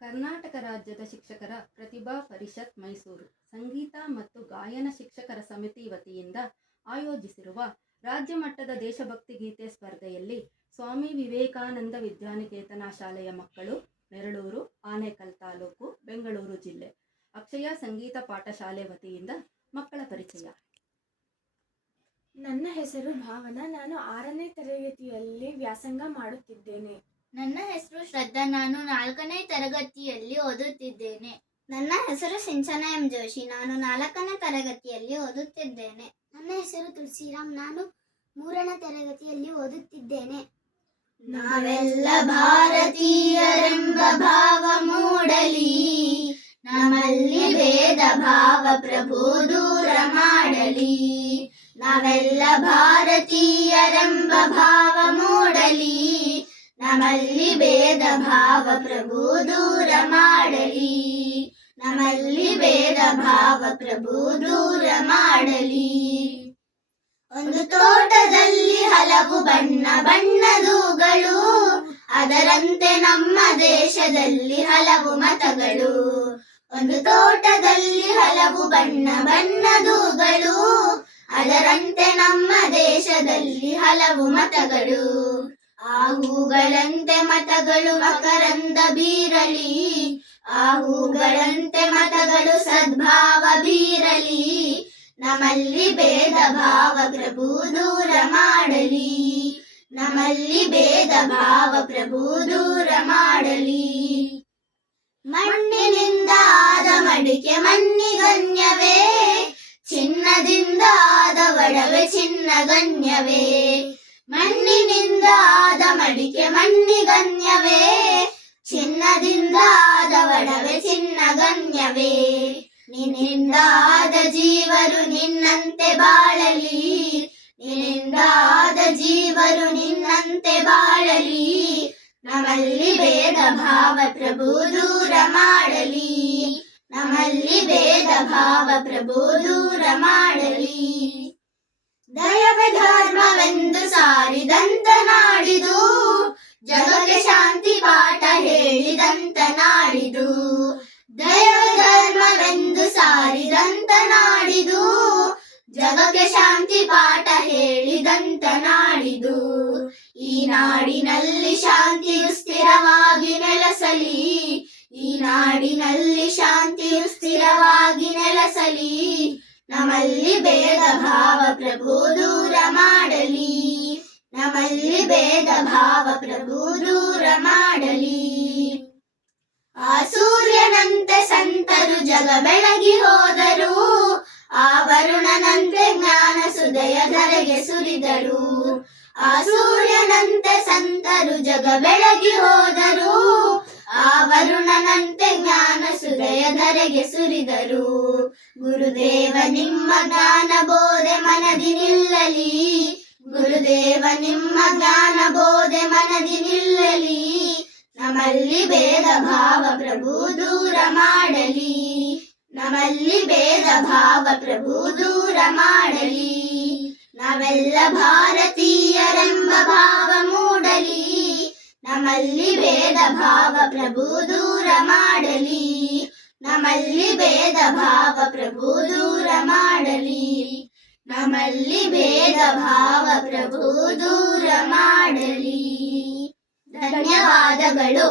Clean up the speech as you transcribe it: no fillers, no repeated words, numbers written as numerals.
ಕರ್ನಾಟಕ ರಾಜ್ಯದ ಶಿಕ್ಷಕರ ಪ್ರತಿಭಾ ಪರಿಷತ್ ಮೈಸೂರು ಸಂಗೀತ ಮತ್ತು ಗಾಯನ ಶಿಕ್ಷಕರ ಸಮಿತಿ ವತಿಯಿಂದ ಆಯೋಜಿಸಿರುವ ರಾಜ್ಯ ಮಟ್ಟದ ದೇಶಭಕ್ತಿ ಗೀತೆ ಸ್ಪರ್ಧೆಯಲ್ಲಿ ಸ್ವಾಮಿ ವಿವೇಕಾನಂದ ವಿದ್ಯಾನಿಕೇತನ ಶಾಲೆಯ ಮಕ್ಕಳು ನೆರಳೂರು, ಆನೇಕಲ್ ತಾಲೂಕು, ಬೆಂಗಳೂರು ಜಿಲ್ಲೆ ಅಕ್ಷಯ ಸಂಗೀತ ಪಾಠಶಾಲೆ ವತಿಯಿಂದ ಮಕ್ಕಳ ಪರಿಚಯ. ನನ್ನ ಹೆಸರು ಭಾವನಾ. ನಾನು 6ನೇ ತರಗತಿಯಲ್ಲಿ ವ್ಯಾಸಂಗ ಮಾಡುತ್ತಿದ್ದೇನೆ. ನನ್ನ ಹೆಸರು ಶ್ರದ್ಧಾ. ನಾನು 4ನೇ ತರಗತಿಯಲ್ಲಿ ಓದುತ್ತಿದ್ದೇನೆ. ನನ್ನ ಹೆಸರು ಸಿಂಚನ ಎಂ ಜೋಶಿ. ನಾನು 4ನೇ ತರಗತಿಯಲ್ಲಿ ಓದುತ್ತಿದ್ದೇನೆ. ನನ್ನ ಹೆಸರು ತುಳಸಿರಾಮ್. ನಾನು 3ನೇ ತರಗತಿಯಲ್ಲಿ ಓದುತ್ತಿದ್ದೇನೆ. ನಾವೆಲ್ಲ ಭಾರತೀಯರೆಂಬ ಭಾವ ಮೂಡಲಿ, ನಮ್ಮಲ್ಲಿ ಭೇದ ಭಾವ ಪ್ರಭು ದೂರ ಮಾಡಲಿ. ನಾವೆಲ್ಲ ಭಾರತೀಯರೆಂಬ ಭಾವ ಮೂಡಲಿ, ನಮ್ಮಲ್ಲಿ ಭೇದ ಭಾವ ಪ್ರಭು ದೂರ ಮಾಡಲಿ. ನಮ್ಮಲ್ಲಿ ಭೇದ ಭಾವ ಪ್ರಭು ದೂರ ಮಾಡಲಿ. ಒಂದು ತೋಟದಲ್ಲಿ ಹಲವು ಬಣ್ಣ ಬಣ್ಣದೂಗಳು, ಅದರಂತೆ ನಮ್ಮ ದೇಶದಲ್ಲಿ ಹಲವು ಮತಗಳು. ಒಂದು ತೋಟದಲ್ಲಿ ಹಲವು ಬಣ್ಣ ಬಣ್ಣದೂಗಳು, ಅದರಂತೆ ನಮ್ಮ ದೇಶದಲ್ಲಿ ಹಲವು ಮತಗಳು. ಆ ಹೂಗಳಂತೆ ಮತಗಳು ಮಕರಂದ ಬೀರಲಿ, ಆ ಹೂಗಳಂತೆ ಮತಗಳು ಸದ್ಭಾವ ಬೀರಲಿ. ನಮ್ಮಲ್ಲಿ ಭೇದ ಭಾವ ಪ್ರಭು ದೂರ ಮಾಡಲಿ, ನಮ್ಮಲ್ಲಿ ಭೇದ ಭಾವ ಪ್ರಭು ದೂರ ಮಾಡಲಿ. ಮಣ್ಣಿನಿಂದ ಆದ ಮಡಿಕೆ ಮಣ್ಣಿಗನ್ಯವೇ, ಚಿನ್ನದಿಂದ ಆದ ಒಡವೆ ಚಿನ್ನಗಣ್ಯವೇ. ಮಣ್ಣಿನಿಂದ ಆದ ಮಡಿಕೆ ಮಣ್ಣಿಗನ್ಯವೇ, ಚಿನ್ನದಿಂದ ಆದ ಒಡವೆ ಚಿನ್ನಗಣ್ಯವೇ. ನಿನ್ನಿಂದ ಆದ ಜೀವರು ನಿನ್ನಂತೆ ಬಾಳಲಿ, ನಿನ್ನಿಂದ ಆದ ಜೀವರು ನಿನ್ನಂತೆ ಬಾಳಲಿ. ನಮ್ಮಲ್ಲಿ ಭೇದ ಭಾವ ಪ್ರಭು ದೂರ ಮಾಡಲಿ, ನಮ್ಮಲ್ಲಿ ಭೇದ ಭಾವ ಪ್ರಭು ದೂರ ಮಾಡಲಿ. ದಯವೇ ಧರ್ಮವೆಂದು ಸಾರಿದಂತ ನಾಡಿದು, ಜಗಕ್ಕೆ ಶಾಂತಿ ಪಾಠ ಹೇಳಿದಂತ ನಾಡಿದು. ದಯವೇ ಧರ್ಮವೆಂದು ಸಾರಿದಂತ ನಾಡಿದು, ಜಗಕ್ಕೆ ಶಾಂತಿ ಪಾಠ ಹೇಳಿದಂತ ನಾಡಿದು. ಈ ನಾಡಿನಲ್ಲಿ ಶಾಂತಿಯು ಸ್ಥಿರವಾಗಿ ನೆಲೆಸಲಿ, ಈ ನಾಡಿನಲ್ಲಿ ಶಾಂತಿಯು ಸ್ಥಿರವಾಗಿ ನೆಲೆಸಲಿ. ನಮ್ಮಲ್ಲಿ ಭೇದ ಭಾವ ಪ್ರಭು ದೂರ ಮಾಡಲಿ, ನಮ್ಮಲ್ಲಿ ಭೇದ ಭಾವ ಪ್ರಭು ದೂರ ಮಾಡಲಿ. ಆ ಸೂರ್ಯನಂತೆ ಸಂತರು ಜಗ ಬೆಳಗಿ ಹೋದರು, ಆ ವರುಣನಂತೆ ಜ್ಞಾನ ಸುದಯ ಧರೆಗೆ ಸುರಿದರು. ಆ ಸೂರ್ಯನಂತೆ ಸಂತರು ಜಗ ಬೆಳಗಿ ಹೋದರು, ಆ ವರುಣನಂತೆ ಜ್ಞಾನ ಸುದಯ ಧರೆಗೆ ಸುರಿದರು. ಗುರುದೇವ ನಿಮ್ಮ ಜ್ಞಾನ ಬೋಧೆ ಮನದಿ ನಿಲ್ಲಲಿ, ಗುರುದೇವ ನಿಮ್ಮ ಜ್ಞಾನ ಬೋಧೆ ಮನದಿ ನಿಲ್ಲಲಿ. ನಮ್ಮಲ್ಲಿ ಭೇದ ಭಾವ ಪ್ರಭು ದೂರ ಮಾಡಲಿ, ನಮ್ಮಲ್ಲಿ ಭೇದ ಭಾವ ಪ್ರಭು ದೂರ ಮಾಡಲಿ. ನಾವೆಲ್ಲ ಭಾರತೀಯರೆಂಬ ಭಾವ ಮೂಡಲಿ, ನಮ್ಮಲ್ಲಿ ಭೇದ ಭಾವ ಪ್ರಭು ದೂರ ಮಾಡಲಿ. ನಮ್ಮಲ್ಲಿ ಭೇದ ಭಾವ ಪ್ರಭು ದೂರ ಮಾಡಲಿ, ನಮ್ಮಲ್ಲಿ ಭೇದ ಭಾವ ಪ್ರಭು ದೂರ ಮಾಡಲಿ. ಧನ್ಯವಾದಗಳು.